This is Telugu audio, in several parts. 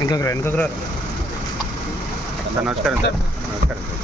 ఇంకొక రా ఇంకొక రా సార్ నమస్కారం సార్ నమస్కారం సార్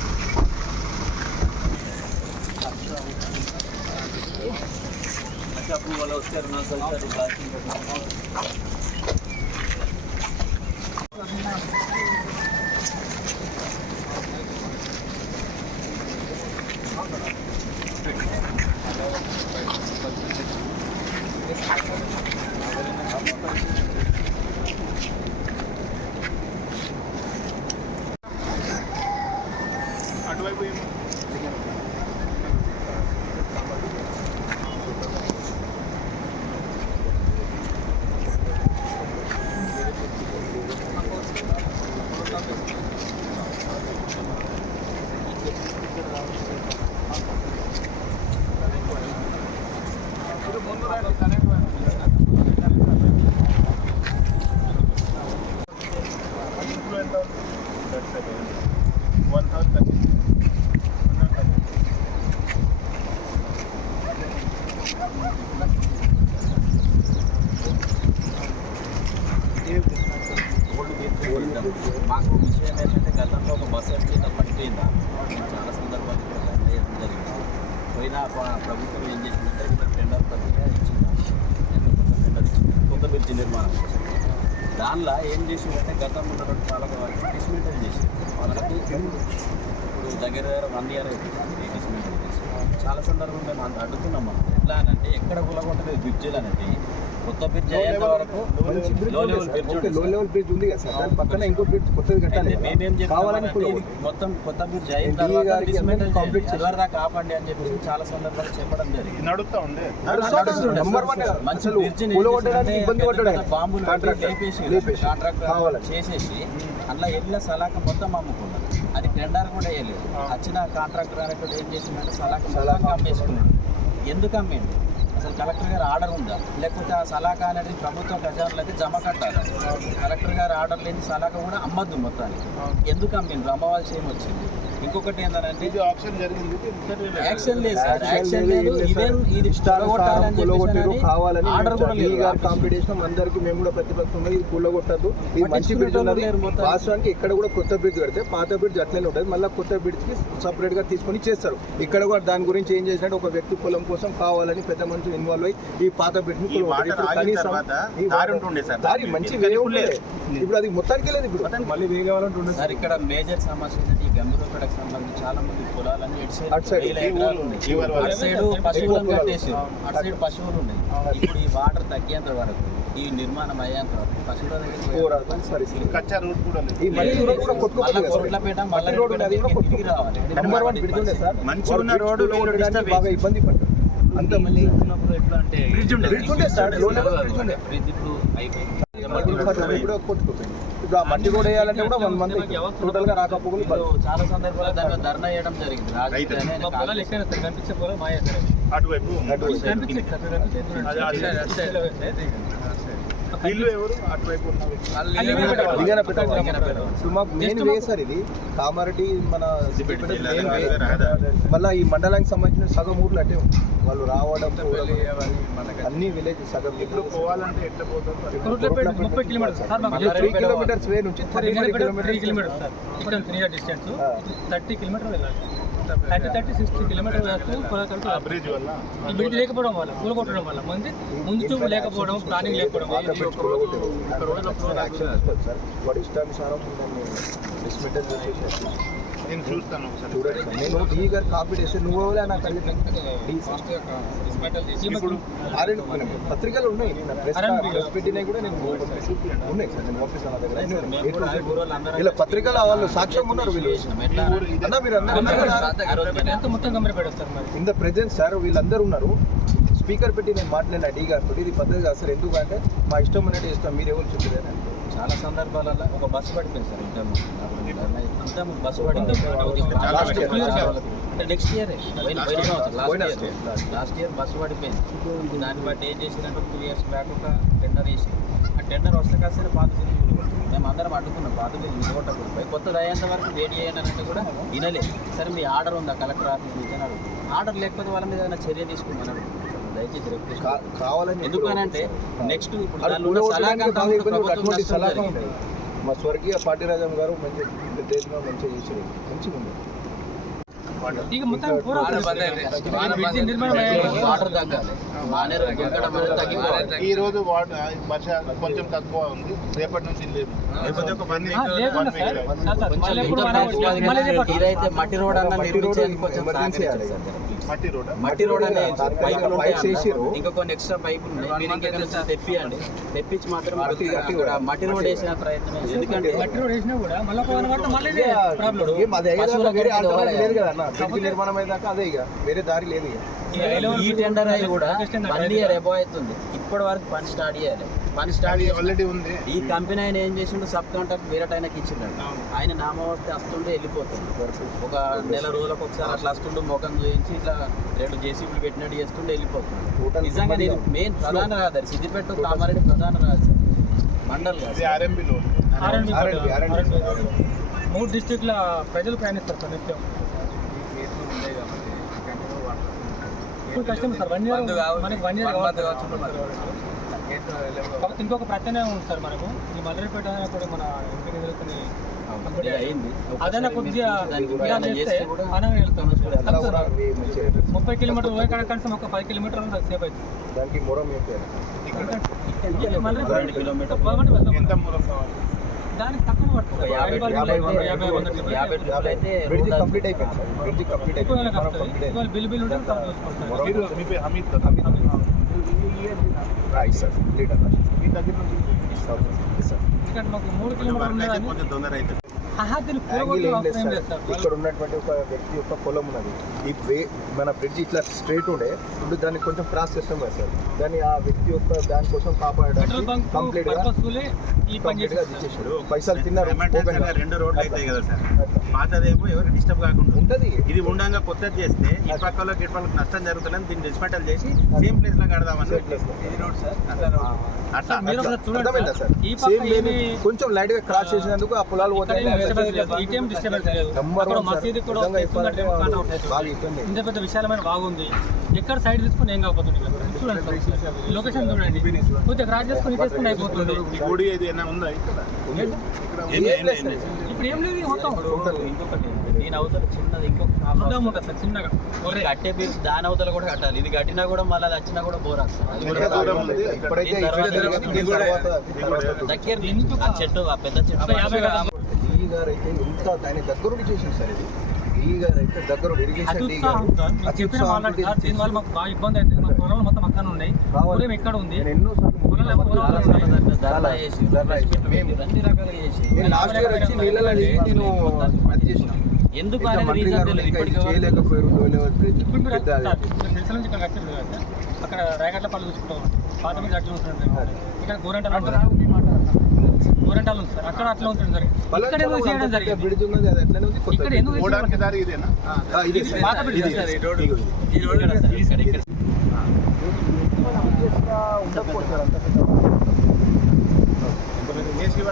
మాకు విషయం ఏంటంటే గతంలో ఒక బస్సు ఎంపీగా పడిపోయిందా చాలా సందర్భాలు ఇక్కడ లండ్ చేయడం జరిగింది పోయిన ప్రభుత్వం ఏం చేసిందంటే ఇక్కడ టెండర్ ప్రక్రియ ఇచ్చింది. ఎంత టెండర్ ఇచ్చింది కొత్త బ్రిడ్జి నిర్మాణం దానిలో ఏం చేసిందంటే గతంలో ఉన్నటువంటి వాళ్ళకి వాళ్ళకి డిస్మెంటల్ చేసి వాళ్ళకి ఇప్పుడు దగ్గర దగ్గర వన్ ఇయర్ అయిపోయింది డిస్మెంటల్ చేసి. చాలా సందర్భంలో మేము అంత అడ్డుకున్నాం మనం. ఎట్లా అని అంటే ఎక్కడ కులగొట్టలేదు బ్రిడ్జిలు అనేది కొత్త బ్రిడ్జ్ అయ్యేంత వరకు లో లెవెల్ బ్రిడ్జ్లో లెవెల్ బ్రిడ్జ్ ఉంది కదా సార్. దాని పక్కన ఇంకో బ్రిడ్జ్ కొత్తది కట్టాలి మేమేం కావాలని మొత్తం కొత్త బ్రిడ్జ్ అయిన తర్వాత complete చేయండి. చివరి దాకా ఆపండి అని చెప్పి చాలా సందర్భాలు చెప్పడం జరిగింది. నడుస్తా నడుస్తుండే. నంబర్ వన్ మంచి అసలు బ్రిడ్జ్ కూలగొట్టడానికి ఇబ్బంది పడ్డాడు. బాంబులు. లేపేసి కావాలని. చేసేసి అందులో ఎల్ల సలాక మొత్తం అమ్ముకున్నారు అది టెండర్ కూడా వేయలేదు. వచ్చిన కాంట్రాక్టర్ అనేటువంటి ఏం చేసిందంటే సలాక సలాక మొత్తం అమ్మేసుకున్నాడు. ఎందుకు అమ్మేయండి అసలు కలెక్టర్ గారు ఆర్డర్ ఉందా? లేకపోతే ఆ సలాక అనేది ప్రభుత్వ ఖజానాలో అయితే జమ కట్టాలి? కలెక్టర్ గారు ఆర్డర్ లేని సలాక కూడా అమ్మద్దు మొత్తానికి. ఎందుకు అమ్మిండ్రు? అమ్మవాల్సి ఏం వచ్చింది ఇంకొకటి ఏంటంటే ఇది ఆప్షన్ జరిగింది యాక్షన్ లేదు సార్ Action యాక్షన్ లేదు, లేదు ఏం లేదు ఈవెన్ సార్. ఇది ఇష్టానుసారం కూలగొట్టాలని కూలగొట్టారు, చెప్పేసి కావాలని ఆర్డర్ కూడా లేదు గారు కాంపిటీషన్ అందరికి మేము కూడా ప్రతిపక్షం ఉన్నది ఇది కూలగొట్టద్దు ఇది మంచి బ్రిడ్జ్ ఉన్నది. వాస్తవానికి ఇక్కడ కూడా కొత్త బ్రిడ్జ్ కడితే పాత బ్రిడ్జ్ అట్లనే ఉంటుంది మళ్ళీ కొత్త బ్రిడ్జ్కి సపరేట్గా తీసుకొని చేస్తారు ఇక్కడ కూడా దాని గురించి ఏం చేసినట్టు ఒక వ్యక్తి పొలం కోసం కావాలని పెద్ద మనుషులు ఇన్వాల్వ్ అయ్యి ఈ పాత బ్రిడ్జ్ని కనీసం దారి వాటర్- ఉంటుండే సార్. దారి మంచి ఇప్పుడు లేదు. ఉంటుండే. ఇప్పుడు అది మొత్తానికి లేదు ఇప్పుడు మళ్ళీ వే కావాలంటే ఉండదు సార్ ఇక్కడ మేజర్ సమస్య ఏంటంటే ఈ గంభీరపేటకు సంబంధించి చాలా మంది పొలాలన్నీ అటు సైడ్. అటు సైడ్ పశువులను పొలాలు. కట్టేసి అటు సైడ్ పశువులు ఉన్నాయి. ఇప్పుడు ఈ వాటర్ తగ్గేంత వరకు ఈ నిర్మాణం అయ్యేంత వరకు పశువుల కచ్చా రోడ్ కూడా మళ్ళా రోడ్ తిరిగి. రావాలి. Number one sir. ఉన్న రోడ్డు బాగా ఇబ్బంది పడ్డారు అంత మళ్ళీ బ్రిడ్జ్ ఉండే. బ్రిడ్జ్ ఉండే సార్. లో లెవెల్ బ్రిడ్జ్ ఉండే. బ్రిడ్జ్ ఇప్పుడు అయిపోయింది. కొట్టుకుపోయింది. ఇప్పుడు ఆ మట్టి రోడ్ వేయాలంటే కూడా వన్ మంత్ టోటల్గా రాకపోకలు చాలా సందర్భాల్లో మీద ధర్నా చేయడం జరిగింది అటువైపు అటువైపు. అది అటు సైడ్. ఇల్లు ఎవరు? అటువైపు ఉన్న వ్యక్తి. లింగనపేట లింగనపేట. ఇప్పుడు మాకు మెయిన్ వే సార్ ఇది. కామారెడ్డి మన. మళ్ళీ ఈ మండలానికి సంబంధించిన సగం ఊర్లు అట్టే ఉంది వాళ్ళు రావడం అన్ని విలేజ్ సగం ఇప్పుడు పోవాలంటే ఎట్లా పోతారు? ముప్పై కిలోమీటర్స్. త్రీ కిలోమీటర్స్ వే నుంచి థర్టీ కిలోమీటర్స్. థర్టీ కిలోమీటర్ వెళ్ళాలి. థర్టీ థర్టీ సిక్స్టీ కిలోమీటర్ వరకు ఆ బ్రిడ్జ్ వల్ల? ఈ బ్రిడ్జ్ లేకపోవడం వల్ల కూలగొట్టడం వల్ల. ముందు ముందు చూపు లేకపోవడం ప్లానింగ్ లేకపోవడం వల్ల. యాక్షన్ వాడు ఇష్టానుసారం డిస్మెంటల్ చేసేసి నేను చూస్తాను ఒకసారి నేను ఈ గారు కాపీ చేస్తే నువ్వు ఎవరే నాకు ఇప్పుడు ఆర్ఎన్ పత్రికలు ఉన్నాయి నేను ప్రెస్ పెట్టినవి కూడా నేను ఉన్నాయి సార్ నేను దగ్గర అందరం వీళ్ళ పత్రికల వాళ్ళు సాక్ష్యం ఉన్నారు వీళ్ళు ఎట్లా అన్న మీరు మరి ఇన్ ద ప్రెజెన్స్ సార్ వీళ్ళందరూ ఉన్నారు స్పీకర్ పెట్టి నేను మాట్లాడిన డీ గారితో ఇది పద్ధతి కాదు సార్ ఎందుకంటే మా ఇష్టం అనేది ఇస్తాం మీరు ఎవరు చెప్పారు అంటే చాలా సందర్భాలలో ఒక బస్సు పడిపోయింది సార్ ఇంత next year last year last year bus పడిపోయింది దాన్ని బట్టి ఏం చేసినట్టు టూ ఇయర్స్ బ్యాక్ ఒక టెండర్ వేసి ఆ టెండర్ వస్తే కాస్తే పాత. మేము అందరం అడ్డుకున్నాం పాత బిల్లు పోయి కొత్తది అయ్యేంత వరకు అని అంటే కూడా వినలేదు సరే మీ ఆర్డర్ ఉందా కలెక్టర్ ఆఫీస్ నుంచి అని ఆర్డర్ లేకపోతే వాళ్ళ మీద ఏదైనా చర్య అడుగుతున్నాం దయచేసి రిక్వెస్ట్ కావాలని ఎందుకనంటే నెక్స్ట్ ఇప్పుడు మా స్వర్గీయ పాటిరాజం గారు మంచి దేశంలో మంచిగా చేసాడు మంచిగా ఉంది ఈ రోజు వాడు వర్ష కొంచెం తక్కువ ఉంది. రేపటి నుంచి లేదు. లేకపోతే ఒక వన్ ఆ, లేకుండా సార్. సార్, సార్ మళ్ళీ ఎప్పుడు మన- మళ్ళీ రేపటి- ఇదైతే మట్టి రోడ్ అన్న కొంచెం. సార్. మట్టి రోడ్? మట్టి రోడ్ అనే పైపులు. ఇంకా కొన్ని ఎక్స్ట్రా పైపులు ఉన్నాయి. మీరు ఇంకెక్కడ నుంచి తెప్పియండి తెప్పించి మాత్రం మట్టి- రోడ్. మట్టి రోడ్ వేసిన ప్రయత్నం. ఎందుకంటే మట్టి రోడ్ వేసినా కూడా మళ్ళీ లేదు కదా అన్న. కాకపోతే- బ్రిడ్జ్ నిర్మాణం అయ్యేదాకా అదే ఇక. వేరే దారి లేదు ఇక. ఈ టెండర్ అయి కూడా వన్ ఇయర్ అవుతుంది. ఇప్పటి వరకు పని స్టార్ట్ చేయాలి. పని స్టార్ట్ చేయాలి ఆల్రెడీ ఉంది. ఈ కంపెనీ ఆయన ఏం చేసిండు? సబ్ కాంట్రాక్ట్ వేరే ఆయనకి ఇచ్చిండంట. ఆయన నామవస్తే వస్తుండే వెళ్ళిపోతుంది ఒక నెల రోజులకు ఒకసారి అట్లా వస్తుండే ముఖం చూపించి ఇట్లా రెండు జేసీబీలు పెట్టినట్టు చేస్తుండే వెళ్ళిపోతుంది నిజంగా నేను మెయిన్ ప్రధాన రహదారి సిద్దిపేట కామారెడ్డి ప్రధాన రహదారి మండల్. మూడు డిస్ట్రిక్ట్ల ప్రజలు ప్రయాణిస్తారు సార్ నిత్యం. ఇప్పుడు కష్టం సార్. వన్ ఇయర్ మనకి వన్ ఇయర్ కాకపోతే ఇంకొక ప్రత్యామ్నాయం ఉంది సార్ మనకు? ఈ మల్లెపేట కూడా మన ఎంపీ అయింది. అదైనా కొద్దిగా ఆనందం వెళ్తాం. ముప్పై కిలోమీటర్లు పోయి కాడ కనీసం ఒక పది కిలోమీటర్లు ఉంటుంది సేపు అవుతుంది దానికి మొరం. ఎంత దానికి తక్కువ పడుతుంది కంప్లీట్ అయిపోయింది బిల్ బిల్ ఉంటే చూసుకుంటారు రైట్ సార్ లీటర్ మీ దగ్గర నుంచి సార్ ఎందుకంటే మాకు మూడు కొంచెం కిలోమీటర్లు వర్క్ అయితే ఉన్నదని కొంచెం తొందర అయితే ఇక్కడ ఉన్నటువంటి ఒక వ్యక్తి యొక్క పొలం ఉన్నది. ఈ వే- మన బ్రిడ్జ్ ఇట్లా స్ట్రైట్ ఉండే ఇప్పుడు దాన్ని కొంచెం క్రాస్ చేస్తాం కదా సార్. దాన్ని ఆ వ్యక్తి యొక్క దానికోసం పెట్రోల్ కాపాడడానికి కంప్లీట్గా పర్పస్ఫుల్లీ ఈ పని కంప్లీట్గా తీసేసాడు పైసలు తిన్నారు రెండు రోడ్లు అవుతాయి కదా సార్. పాతదేమో ఎవరు డిస్టర్బ్ కాకుండా. ఉంటది ఇది ఉండంగా కొత్తది చేస్తే ఈ పక్క వాళ్ళకి ఇటు వాళ్ళకి నష్టం జరుగుతుందని దీన్ని డిస్మెంటల్ చేసి సేమ్ ప్లేస్లో కడదామని. ఇది రోడ్ సార్. అట్లా. కొంచెం లైట్గా క్రాస్ చేసినందుకు ఆ పొలాలు ఇక్కడ ఇంత పెద్ద విశాలమైన బాగుంది. ఎక్కడ సైడ్ తీసుకుని ఏం కాకపోతుంది. చూడండి లొకేషన్ చూడండి. కొద్దిగా క్రాస్ చేసుకుని తీసుకుని అయిపోతుంది. ఇప్పుడు ఏం లేదు ఇది మొత్తం. ఇంకొకటి. దీని అవతల చిన్నది ఇంకొక అడ్డం ఉంటుంది సార్ చిన్నగా. ఒరే, కట్టే పీస్ దాని అవతల కూడా కట్టాలి. ఇది కట్టినా కూడా మళ్ళీ అది వచ్చినా కూడా బోర్ దగ్గర చెట్టు ఆ పెద్ద చెట్టు. గారు అయితే ఎంత ఆయన దగ్గరుండి చేసింది సార్ ఇది. గారు అయితే ఇరిగేషన్ డీ గారు చెప్పిన మాకు బాగా ఇబ్బంది అయితే మా పొలాలు మొత్తం అక్కడ ఉన్నాయి. ఇక్కడ ఉంది? నేను ఎన్నో లాస్ట్ ఇయర్ వచ్చి నీళ్ళలో నేను అది చేసిన. ఎందుకు చేయలేకపోయారు. ఇప్పుడు మీరు అక్కడ రేగట్ల పళ్ళు చూసుకుంటాం. పాత మీద అట్లా ఉంటుంది ఇక్కడ గోరంటాలు గోరంటాలు ఉంది సార్ అక్కడ అట్లా ఉంటుంది సార్ పలానా ఇక్కడ ఎందుకు చేయడం పెద్ద జరిగింది bridge ఉన్నది అది అట్లనే ఉంది కొత్త ఇక్కడ bridge. ఎందుకు పోవడానికి దారి ఇదేనా ఆ, ఇదే సార్. పాత bridge ఇది. సార్, ఈ ఇదిగో ఇది. ఇక్కడ సార్, ఇక్కడ ఇక్కడ ఉండకపోతే సార్ అంత పెద్ద AC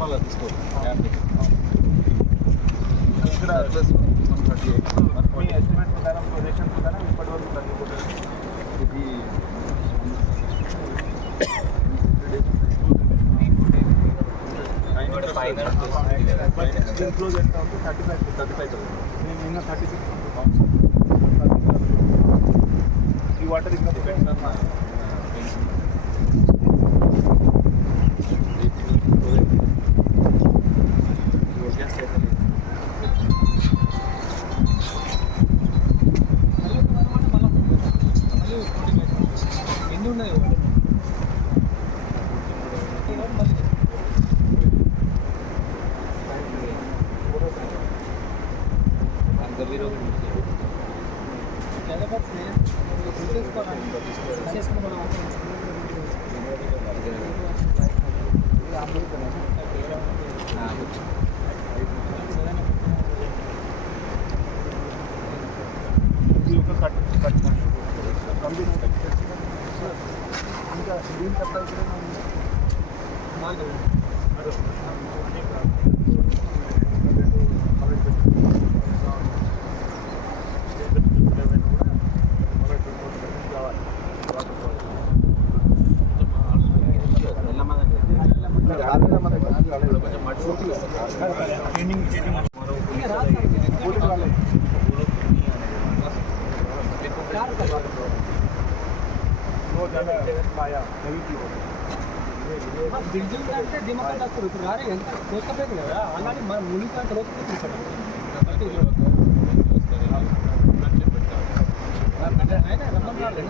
normal at this point. Yeah. Yeah. Plus 148. మీ ఎస్టిమేట్ ప్రకారం ప్రొజెక్షన్ ప్రకారం ఇప్పటి వరకు తగ్గిపోతుంది ఇది ఇంక్లూజ్ ఎంత ఉంది thirty five thirty five thousand నిన్న థర్టీ సిక్స్ ఈ వాటర్ ఇంకా డిపెండ్స్ అన్నా ఇంకా దీని తప్ప ఇక్కడ ఇప్పుడు రారే ఎంత కోసుకపోయింది కదా అలాగే మనం మునిగిపోయినంత లోపు తీసుకుంటాం అయితే రమ్మని రాలేదు.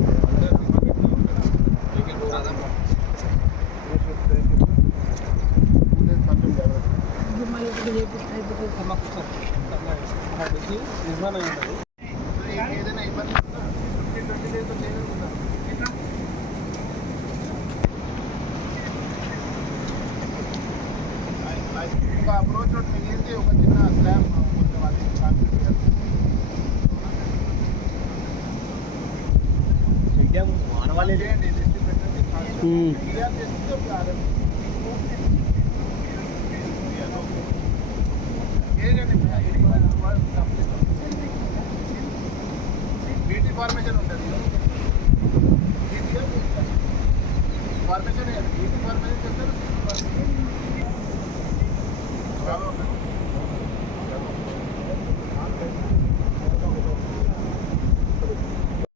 ఎందుకంటే ఇలాంటివి అక్కడ కూడా ఉన్నాయి. ఇది మళ్ళీ ఇక్కడ చేపిస్తే అయిపోతుంది సమాప్తం సార్. అది వచ్చి నిర్మాణం ఉంటుంది ఒక అప్రోచ్ రోడ్ మిగిలింది ఒక చిన్న స్లాబ్ కొంచెం అది కాంక్రీట్ చేయాలి. చేయండి, లిస్ట్ పెట్టండి. ఫిర్యాదు చేస్తే ఒక ఆర్డర్. ఏదండి, ఇది వాళ్ళు కంప్లీట్. బీటీ ఫార్మేషన్ ఉంటుంది ఫార్మేషన్ బీటీ ఫార్మేషన్ చేస్తారు చాలా ఉన్నాయి.